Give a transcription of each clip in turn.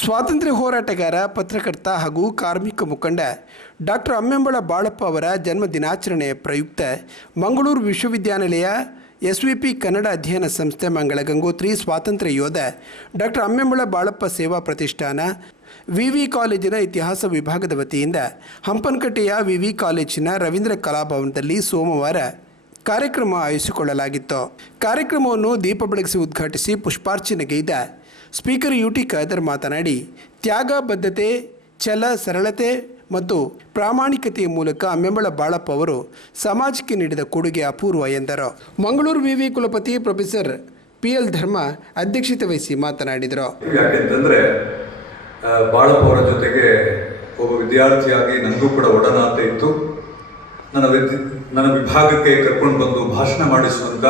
ಸ್ವಾತಂತ್ರ್ಯ ಹೋರಾಟಗಾರ, ಪತ್ರಕರ್ತ ಹಾಗೂ ಕಾರ್ಮಿಕ ಮುಖಂಡ ಡಾಕ್ಟರ್ ಅಮ್ಮೆಂಬಳ ಬಾಳಪ್ಪ ಅವರ ಜನ್ಮ ದಿನಾಚರಣೆಯ ಪ್ರಯುಕ್ತ ಮಂಗಳೂರು ವಿಶ್ವವಿದ್ಯಾನಿಲಯ SVP ಕನ್ನಡ ಅಧ್ಯಯನ ಸಂಸ್ಥೆ ಮಂಗಳ ಗಂಗೋತ್ರಿ, ಸ್ವಾತಂತ್ರ್ಯ ಯೋಧ ಡಾಕ್ಟರ್ ಅಮ್ಮೆಂಬಳ ಬಾಳಪ್ಪ ಸೇವಾ ಪ್ರತಿಷ್ಠಾನ, ವಿವಿ ಕಾಲೇಜಿನ ಇತಿಹಾಸ ವಿಭಾಗದ ವತಿಯಿಂದ ಹಂಪನಕಟ್ಟೆಯ ವಿವಿ ಕಾಲೇಜಿನ ರವೀಂದ್ರ ಕಲಾಭವನದಲ್ಲಿ ಸೋಮವಾರ ಕಾರ್ಯಕ್ರಮ ಆಯೋಜಿಸಿಕೊಳ್ಳಲಾಗಿತ್ತು. ಕಾರ್ಯಕ್ರಮವನ್ನು ದೀಪ ಬೆಳಗಿಸಿ ಉದ್ಘಾಟಿಸಿ ಪುಷ್ಪಾರ್ಚನೆಗೈದ ಸ್ಪೀಕರ್ UT ಖಾದರ್ ಮಾತನಾಡಿ, ತ್ಯಾಗ, ಬದ್ಧತೆ, ಛಲ, ಸರಳತೆ ಮತ್ತು ಪ್ರಾಮಾಣಿಕತೆಯ ಮೂಲಕ ಅಮ್ಮೆಂಬಳ ಬಾಳಪ್ಪ ಅವರು ಸಮಾಜಕ್ಕೆ ನೀಡಿದ ಕೊಡುಗೆ ಅಪೂರ್ವ ಎಂದರು. ಮಂಗಳೂರು ವಿವಿ ಕುಲಪತಿ ಪ್ರೊಫೆಸರ್ PL ಧರ್ಮ ಅಧ್ಯಕ್ಷತೆ ವಹಿಸಿ ಮಾತನಾಡಿದರು. ಯಾಕೆಂತಂದರೆ ಬಾಳಪ್ಪ ಅವರ ಜೊತೆಗೆ ಒಬ್ಬ ವಿದ್ಯಾರ್ಥಿಯಾಗಿ ನನಗೂ ಕೂಡ ಒಡನಾಟ ಇತ್ತು. ನನ್ನ ವಿಭಾಗಕ್ಕೆ ಕರ್ಕೊಂಡು ಬಂದು ಭಾಷಣ ಮಾಡಿಸುವಂಥ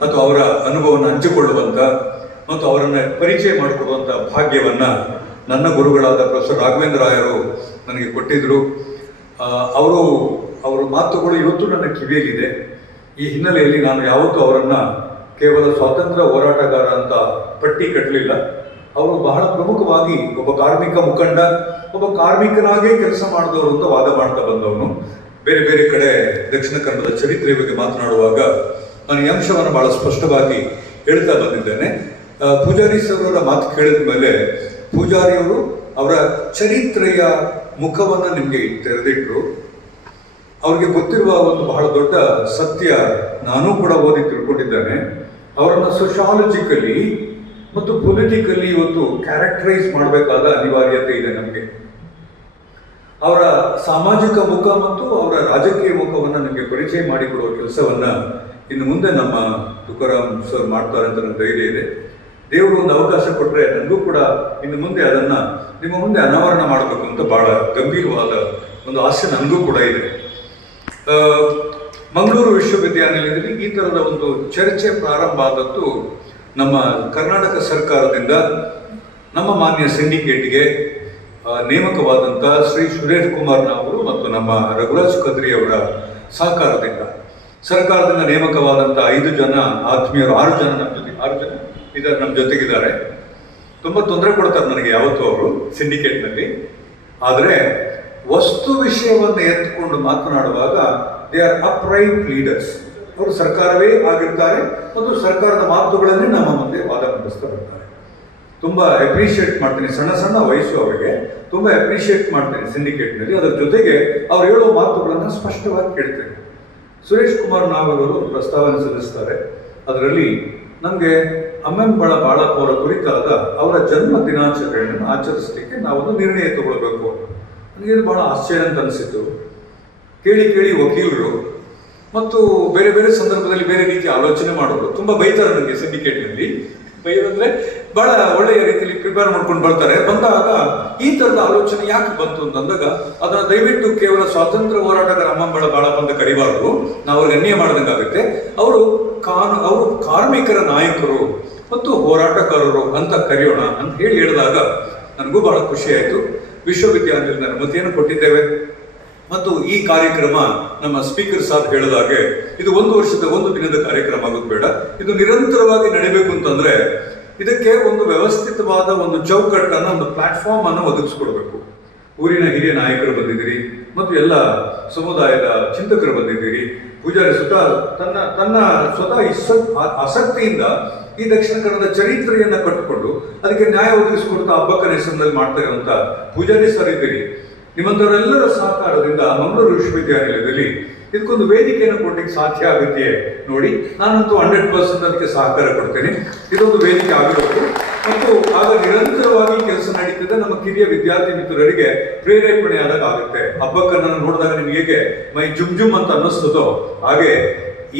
ಮತ್ತು ಅವರ ಅನುಭವವನ್ನು ಹಂಚಿಕೊಳ್ಳುವಂಥ ಮತ್ತು ಅವರನ್ನು ಪರಿಚಯ ಮಾಡಿಕೊಡುವಂಥ ಭಾಗ್ಯವನ್ನು ನನ್ನ ಗುರುಗಳಾದ ಪ್ರೊಫೆಸರ್ ರಾಘವೇಂದ್ರ ರಾಯರು ನನಗೆ ಕೊಟ್ಟಿದ್ದರು. ಅವರ ಮಾತುಗಳು ಇವತ್ತು ನನ್ನ ಕಿವಿಯಲ್ಲಿದೆ. ಈ ಹಿನ್ನೆಲೆಯಲ್ಲಿ ನಾನು ಯಾವತ್ತೂ ಅವರನ್ನು ಕೇವಲ ಸ್ವಾತಂತ್ರ್ಯ ಹೋರಾಟಗಾರ ಅಂತ ಪಟ್ಟಿ ಕಟ್ಟಲಿಲ್ಲ. ಅವರು ಬಹಳ ಪ್ರಮುಖವಾಗಿ ಒಬ್ಬ ಕಾರ್ಮಿಕ ಮುಖಂಡ, ಒಬ್ಬ ಕಾರ್ಮಿಕನಾಗೇ ಕೆಲಸ ಮಾಡಿದವರು ಅಂತ ವಾದ ಮಾಡ್ತಾ ಬಂದವನು. ಬೇರೆ ಬೇರೆ ಕಡೆ ದಕ್ಷಿಣ ಕನ್ನಡದ ಚರಿತ್ರೆ ಬಗ್ಗೆ ಮಾತನಾಡುವಾಗ ನಾನು ಈ ಅಂಶವನ್ನು ಬಹಳ ಸ್ಪಷ್ಟವಾಗಿ ಹೇಳ್ತಾ ಬಂದಿದ್ದೇನೆ. ಪೂಜಾರಿ ಸರ್ ಅವರ ಮಾತು ಕೇಳಿದ ಮೇಲೆ ಪೂಜಾರಿಯವರು ಅವರ ಚರಿತ್ರೆಯ ಮುಖವನ್ನು ನಿಮಗೆ ತೆರೆದಿಟ್ಟರು. ಅವ್ರಿಗೆ ಗೊತ್ತಿರುವ ಒಂದು ಬಹಳ ದೊಡ್ಡ ಸತ್ಯ ನಾನೂ ಕೂಡ ಓದಿ ತಿಳ್ಕೊಂಡಿದ್ದೇನೆ. ಅವರನ್ನು ಸೋಶಾಲಜಿಕಲಿ ಮತ್ತು ಪೊಲಿಟಿಕಲಿ ಇವತ್ತು ಕ್ಯಾರೆಕ್ಟರೈಸ್ ಮಾಡಬೇಕಾದ ಅನಿವಾರ್ಯತೆ ಇದೆ ನಮಗೆ. ಅವರ ಸಾಮಾಜಿಕ ಮುಖ ಮತ್ತು ಅವರ ರಾಜಕೀಯ ಮುಖವನ್ನು ನಮಗೆ ಪರಿಚಯ ಮಾಡಿಕೊಡುವ ಕೆಲಸವನ್ನು ಇನ್ನು ಮುಂದೆ ನಮ್ಮ ತುಕಾರಾಮ್ ಸರ್ ಮಾಡ್ತಾರೆ ಅಂತ ನನ್ನ ಧೈರ್ಯ ಇದೆ. ದೇವರು ಒಂದು ಅವಕಾಶ ಕೊಟ್ಟರೆ ನನಗೂ ಕೂಡ ಇನ್ನು ಮುಂದೆ ಅದನ್ನು ನಿಮ್ಮ ಮುಂದೆ ಅನಾವರಣ ಮಾಡಬೇಕು ಅಂತ ಬಹಳ ಗಂಭೀರವಾದ ಒಂದು ಆಸೆ ನನಗೂ ಕೂಡ ಇದೆ. ಮಂಗಳೂರು ವಿಶ್ವವಿದ್ಯಾನಿಲಯದಲ್ಲಿ ಈ ಥರದ ಒಂದು ಚರ್ಚೆ ಪ್ರಾರಂಭ ಆದದ್ದು ನಮ್ಮ ಕರ್ನಾಟಕ ಸರ್ಕಾರದಿಂದ ನಮ್ಮ ಮಾನ್ಯ ಸಿಂಡಿಕೇಟ್ಗೆ ನೇಮಕವಾದಂಥ ಶ್ರೀ ಸುರೇಶ್ ಕುಮಾರ್ ಅವರು ಮತ್ತು ನಮ್ಮ ರಘುರಾಜ್ ಕದ್ರಿ ಅವರ ಸಹಕಾರದಿಂದ ಸರ್ಕಾರದಿಂದ ನೇಮಕವಾದಂಥ 5 ಜನ ಆತ್ಮೀಯರು, 6 ಜನ ನಮ್ಮ ಜೊತೆಗಿದ್ದಾರೆ. ತುಂಬ ತೊಂದರೆ ಕೊಡ್ತಾರೆ ನನಗೆ ಯಾವತ್ತೂ ಅವರು ಸಿಂಡಿಕೇಟ್ನಲ್ಲಿ. ಆದರೆ ವಸ್ತು ವಿಷಯವನ್ನು ಎತ್ತುಕೊಂಡು ಮಾತನಾಡುವಾಗ ದೇ ಆರ್ ಅಪ್ರೈಟ್ ಲೀಡರ್ಸ್. ಅವರು ಸರ್ಕಾರವೇ ಆಗಿರ್ತಾರೆ ಮತ್ತು ಸರ್ಕಾರದ ಮಾತುಗಳನ್ನೇ ನಮ್ಮ ಮುಂದೆ ವಾದ ಮಂಡಿಸ್ತಾ ಬರ್ತಾರೆ. ತುಂಬ ಅಪ್ರಿಷಿಯೇಟ್ ಮಾಡ್ತೀನಿ, ಸಣ್ಣ ವಯಸ್ಸು ಅವರಿಗೆ ತುಂಬ ಅಪ್ರಿಷಿಯೇಟ್ ಮಾಡ್ತೀನಿ ಸಿಂಡಿಕೇಟ್ನಲ್ಲಿ. ಅದರ ಜೊತೆಗೆ ಅವ್ರು ಹೇಳುವ ಮಾತುಗಳನ್ನು ಸ್ಪಷ್ಟವಾಗಿ ಕೇಳ್ತೇನೆ. ಸುರೇಶ್ ಕುಮಾರ್ ಅವರು ಪ್ರಸ್ತಾವನೆ ಸಲ್ಲಿಸ್ತಾರೆ. ಅದರಲ್ಲಿ ನಮಗೆ ಅಮ್ಮೆಂಬಳ ಬಾಳಪ್ಪ ಅವರ ಕುರಿತಾದ ಅವರ ಜನ್ಮ ದಿನಾಚರಣೆಯನ್ನು ಆಚರಿಸಲಿಕ್ಕೆ ನಾವೊಂದು ನಿರ್ಣಯ ತಗೊಳ್ಬೇಕು. ನನಗೇನು ಬಹಳ ಆಶ್ಚರ್ಯ ಅಂತ ಅನಿಸಿತು. ಕೇಳಿ ವಕೀಲರು ಮತ್ತು ಬೇರೆ ಬೇರೆ ಸಂದರ್ಭದಲ್ಲಿ ಬೇರೆ ರೀತಿಯ ಆಲೋಚನೆ ಮಾಡೋರು ತುಂಬ ಬೈತಾರೆ ನನಗೆ ಸಿಂಡಿಕೇಟ್ನಲ್ಲಿ. ಬೈಯೋದಂದ್ರೆ ಬಹಳ ಒಳ್ಳೆಯ ರೀತಿಯಲ್ಲಿ ಪ್ರಿಪೇರ್ ಮಾಡ್ಕೊಂಡು ಬಂದಾಗ ಈ ಥರದ ಆಲೋಚನೆ ಯಾಕೆ ಬಂತು ಅಂತಂದಾಗ ಅದನ್ನು ದಯವಿಟ್ಟು ಕೇವಲ ಸ್ವಾತಂತ್ರ್ಯ ಹೋರಾಟಗಾರ ಅಮ್ಮೆಂಬಳ ಬಾಳಪ್ಪ ಅಂತ ಕರಿಬಾರದು, ನಾವು ಅವ್ರಿಗೆ ಅನ್ಯಾಯ ಮಾಡ್ದಂಗಾಗುತ್ತೆ. ಅವರು ಕಾರ್ಮಿಕರ ನಾಯಕರು ಮತ್ತು ಹೋರಾಟಗಾರರು ಅಂತ ಕರೆಯೋಣ ಅಂತ ಹೇಳಿದಾಗ ನನಗೂ ಬಹಳ ಖುಷಿ ಆಯಿತು. ವಿಶ್ವವಿದ್ಯಾನಿಲಯದ ಅನುಮತಿಯನ್ನು ಕೊಟ್ಟಿದ್ದೇವೆ ಮತ್ತು ಈ ಕಾರ್ಯಕ್ರಮ ನಮ್ಮ ಸ್ಪೀಕರ್ ಸಾಬ್ ಹೇಳಿದಾಗೆ ಇದು 1 ವರ್ಷದ 1 ದಿನದ ಕಾರ್ಯಕ್ರಮ ಆಗೋದು ಬೇಡ. ಇದು ನಿರಂತರವಾಗಿ ನಡೀಬೇಕು ಅಂತಂದ್ರೆ ಇದಕ್ಕೆ ಒಂದು ವ್ಯವಸ್ಥಿತವಾದ ಒಂದು ಚೌಕಟ್ಟನ್ನು, ಒಂದು ಪ್ಲಾಟ್ಫಾರ್ಮ್ ಅನ್ನು ಒದಗಿಸ್ಕೊಡ್ಬೇಕು. ಊರಿನ ಹಿರಿಯ ನಾಯಕರು ಬಂದಿದ್ದೀರಿ ಮತ್ತು ಎಲ್ಲ ಸಮುದಾಯದ ಚಿಂತಕರು ಬಂದಿದ್ದೀರಿ. ಪೂಜಾರಿ ತನ್ನ ಸ್ವತಃ ಆಸಕ್ತಿಯಿಂದ ಈ ದಕ್ಷಿಣ ಕನ್ನಡದ ಚರಿತ್ರೆಯನ್ನು ಕಟ್ಟಿಕೊಂಡು ಅದಕ್ಕೆ ನ್ಯಾಯ ಒದಗಿಸಿಕೊಡ್ತಾ ಹಬ್ಬಕ್ಕನ ಹೆಸರಿನಲ್ಲಿ ಮಾಡ್ತಾ ಇರುವಂಥ ಪೂಜಾರಿ ಸರ್ ಇದ್ದೀರಿ. ನಿಮ್ಮಂಥವರೆಲ್ಲರ ಸಹಕಾರದಿಂದ ಮಂಗಳೂರು ವಿಶ್ವವಿದ್ಯಾನಿಲಯದಲ್ಲಿ ಇದಕ್ಕೊಂದು ವೇದಿಕೆಯನ್ನು ಕೊಡ್ಲಿಕ್ಕೆ ಸಾಧ್ಯ ಆಗುತ್ತೆ ನೋಡಿ. ನಾನಂತೂ 100% ಅದಕ್ಕೆ ಸಹಕಾರ ಕೊಡ್ತೇನೆ. ಇದೊಂದು ವೇದಿಕೆ ಆಗಿರೋದು ಮತ್ತು ಆಗ ನಿರಂತರವಾಗಿ ಕೆಲಸ ನಡೀತಿದೆ. ನಮ್ಮ ಕಿರಿಯ ವಿದ್ಯಾರ್ಥಿ ಮಿತ್ರರಿಗೆ ಪ್ರೇರೇಪಣೆ ಆದಾಗ ಆಗುತ್ತೆ. ಹಬ್ಬಕ್ಕನ್ನು ನೋಡಿದಾಗ ನಿಮ್ಗೆ ಹೇಗೆ ಮೈ ಜುಮ್ ಅಂತ ಅನ್ನಿಸ್ತದೋ ಹಾಗೆ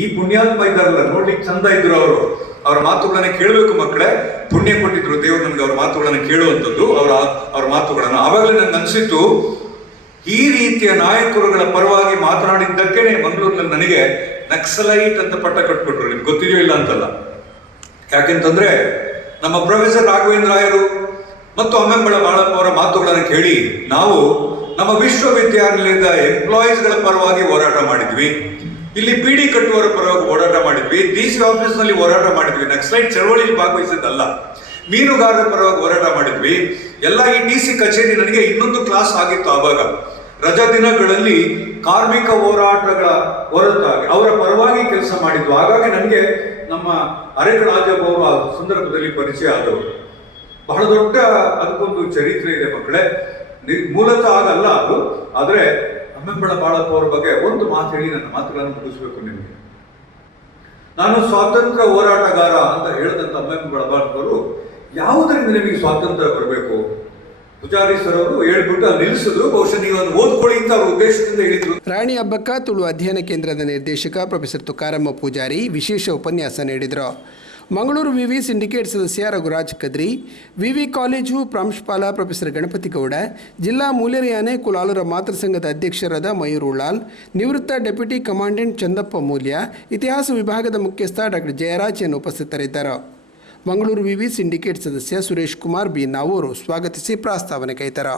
ಈ ಪುಣ್ಯಾತ್ಮ ಇದ್ದಾರಲ್ಲ, ನೋಡ್ಲಿಕ್ಕೆ ಚಂದ ಇದ್ರು ಅವರು. ಅವ್ರ ಮಾತುಗಳನ್ನ ಕೇಳಬೇಕು ಮಕ್ಕಳೇ. ಪುಣ್ಯ ಕೊಟ್ಟಿದ್ರು ದೇವರು ನನಗೆ ಅವ್ರ ಮಾತುಗಳನ್ನ ಕೇಳುವಂಥದ್ದು, ಅವ್ರ ಮಾತುಗಳನ್ನ. ಆವಾಗಲೇ ನನಗೆ ಅನಿಸಿತ್ತು, ಈ ರೀತಿಯ ನಾಯಕರುಗಳ ಪರವಾಗಿ ಮಾತನಾಡಿದ್ದಕ್ಕೇನೆ ಮಂಗಳೂರಿನಲ್ಲಿ ನನಗೆ ನಕ್ಸಲೈಟ್ ಅಂತ ಪಟ್ಟ ಕಟ್ಬಿಟ್ರು. ನಿಮ್ಗೆ ಗೊತ್ತಿದೆಯೋ ಇಲ್ಲ ಅಂತಲ್ಲ. ಯಾಕೆಂತಂದ್ರೆ ನಮ್ಮ ಪ್ರೊಫೆಸರ್ ರಾಘವೇಂದ್ರ ರಾಯರು ಮತ್ತು ಅಮ್ಮೆಂಬಳ ಬಾಳಪ್ಪ ಅವರ ಮಾತುಗಳನ್ನು ಕೇಳಿ ನಾವು ನಮ್ಮ ವಿಶ್ವವಿದ್ಯಾನಿಲಯದ ಎಂಪ್ಲಾಯೀಸ್ಗಳ ಪರವಾಗಿ ಹೋರಾಟ ಮಾಡಿದ್ವಿ. ಇಲ್ಲಿ PD ಕಟ್ಟುವವರ ಪರವಾಗಿ ಹೋರಾಟ ಮಾಡಿದ್ವಿ. DC ಆಫೀಸ್ನಲ್ಲಿ ಹೋರಾಟ ಮಾಡಿದ್ವಿ. ನಕ್ಸಲೈಟ್ ಚಳವಳಿಯಲ್ಲಿ ಭಾಗವಹಿಸಿದ್ದಲ್ಲ. ಮೀನುಗಾರರ ಪರವಾಗಿ ಹೋರಾಟ ಮಾಡಿದ್ವಿ. ಎಲ್ಲ ಈ DC ಕಚೇರಿ ನನಗೆ ಇನ್ನೊಂದು ಕ್ಲಾಸ್ ಆಗಿತ್ತು. ಆವಾಗ ರಜಾ ದಿನಗಳಲ್ಲಿ ಕಾರ್ಮಿಕ ಹೋರಾಟಗಳ ಹೊರತಾಗಿ ಅವರ ಪರವಾಗಿ ಕೆಲಸ ಮಾಡಿದ್ದು. ಹಾಗಾಗಿ ನನಗೆ ನಮ್ಮ ಅರೆಕಳಾಜಬ್ ಅವರು ಆ ಸಂದರ್ಭದಲ್ಲಿ ಪರಿಚಯ ಆದವರು. ಬಹಳ ದೊಡ್ಡ ಅದಕ್ಕೊಂದು ಚರಿತ್ರೆ ಇದೆ ಮಕ್ಕಳೇ. ಮೂಲತಃ ಆಗಲ್ಲ ಅದು. ಆದರೆ ಅಮ್ಮೆಂಬಳ ಬಾಳಪ್ಪ ಅವರ ಬಗ್ಗೆ ಒಂದು ಮಾತು ಹೇಳಿ ನನ್ನ ಮಾತುಗಳನ್ನು ಮುಗಿಸ್ಬೇಕು ನಿಮಗೆ. ನಾನು ಸ್ವಾತಂತ್ರ್ಯ ಹೋರಾಟಗಾರ ಅಂತ ಹೇಳಿದಂತ ಅಮ್ಮೆಂಬಳ ಬಾಳಪ್ಪವರು ಯಾವುದರಿಂದ ನಿಮಗೆ ಸ್ವಾತಂತ್ರ್ಯ ಬರಬೇಕು ಪೂಜಾರಿ ಸರ್ ಅವರು ಹೇಳ್ಬಿಟ್ಟು ಅಲ್ಲಿ ನಿಲ್ಲಿಸಿದ್ರು. ಬಹುಶಃ ನೀವು ಅದನ್ನು ಓದ್ಕೊಳ್ಳಿ ಅಂತ ಅವ್ರ ಉದ್ದೇಶದಿಂದ ಹೇಳಿದ್ರು. ರಾಣಿ ಅಬ್ಬಕ್ಕ ತುಳು ಅಧ್ಯಯನ ಕೇಂದ್ರದ ನಿರ್ದೇಶಕ ಪ್ರೊಫೆಸರ್ ತುಕಾರಮ್ಮ ಪೂಜಾರಿ ವಿಶೇಷ ಉಪನ್ಯಾಸ ನೀಡಿದರು. ಮಂಗಳೂರು ವಿವಿ ಸಿಂಡಿಕೇಟ್ ಸದಸ್ಯ ರಘುರಾಜ್ ಕದ್ರಿ, ವಿವಿ ಕಾಲೇಜು ಪ್ರಾಂಶುಪಾಲ ಪ್ರೊಫೆಸರ್ ಗಣಪತಿ ಗೌಡ, ಜಿಲ್ಲಾ ಮೂಲೆಯಾನೆ ಕುಲಾಲರ ಮಾತೃಸಂಘದ ಅಧ್ಯಕ್ಷರಾದ ಮಯೂರ್ ಉಳ್ಳಾಲ್, ನಿವೃತ್ತ ಡೆಪ್ಯೂಟಿ ಕಮಾಂಡೆಂಟ್ ಚಂದಪ್ಪ ಮೂಲ್ಯ, ಇತಿಹಾಸ ವಿಭಾಗದ ಮುಖ್ಯಸ್ಥ ಡಾಕ್ಟರ್ ಜಯರಾಜ್ ಉಪಸ್ಥಿತರಿದ್ದರು. ಮಂಗಳೂರು ವಿವಿ ಸಿಂಡಿಕೇಟ್ ಸದಸ್ಯ ಸುರೇಶ್ ಕುಮಾರ್ ಬಿ ನಾವೂರು ಸ್ವಾಗತಿಸಿ ಪ್ರಾಸ್ತಾವನೆ ಕೈತರು.